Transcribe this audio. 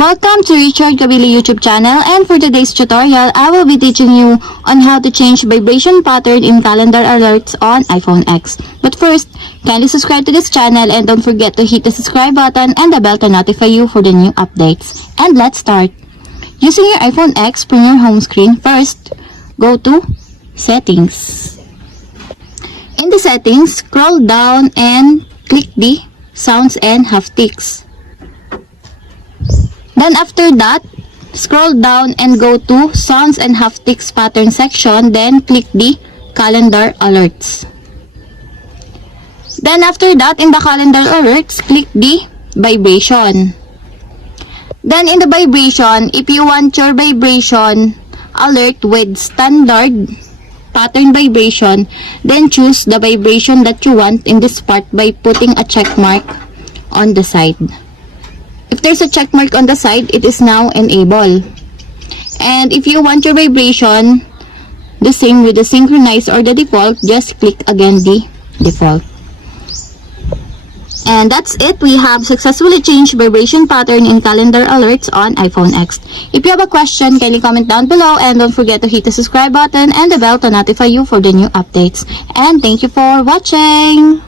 Welcome to Richard Kabili YouTube channel, and for today's tutorial, I will be teaching you on how to change vibration pattern in calendar alerts on iPhone X. But first, kindly subscribe to this channel and don't forget to hit the subscribe button and the bell to notify you for the new updates. And let's start. Using your iPhone X from your home screen, first, go to Settings. In the settings, scroll down and click the Sounds and Haptics. Then after that, scroll down and go to Sounds and Haptics Pattern section, then click the Calendar Alerts. Then after that, in the Calendar Alerts, click the Vibration. Then in the Vibration, if you want your vibration alert with standard pattern vibration, then choose the vibration that you want in this part by putting a check mark on the side. If there's a check mark on the side, it is now enabled. And if you want your vibration the same with the synchronize or the default, just click again the default. And that's it. We have successfully changed vibration pattern in calendar alerts on iPhone X. If you have a question, kindly comment down below and don't forget to hit the subscribe button and the bell to notify you for the new updates. And thank you for watching.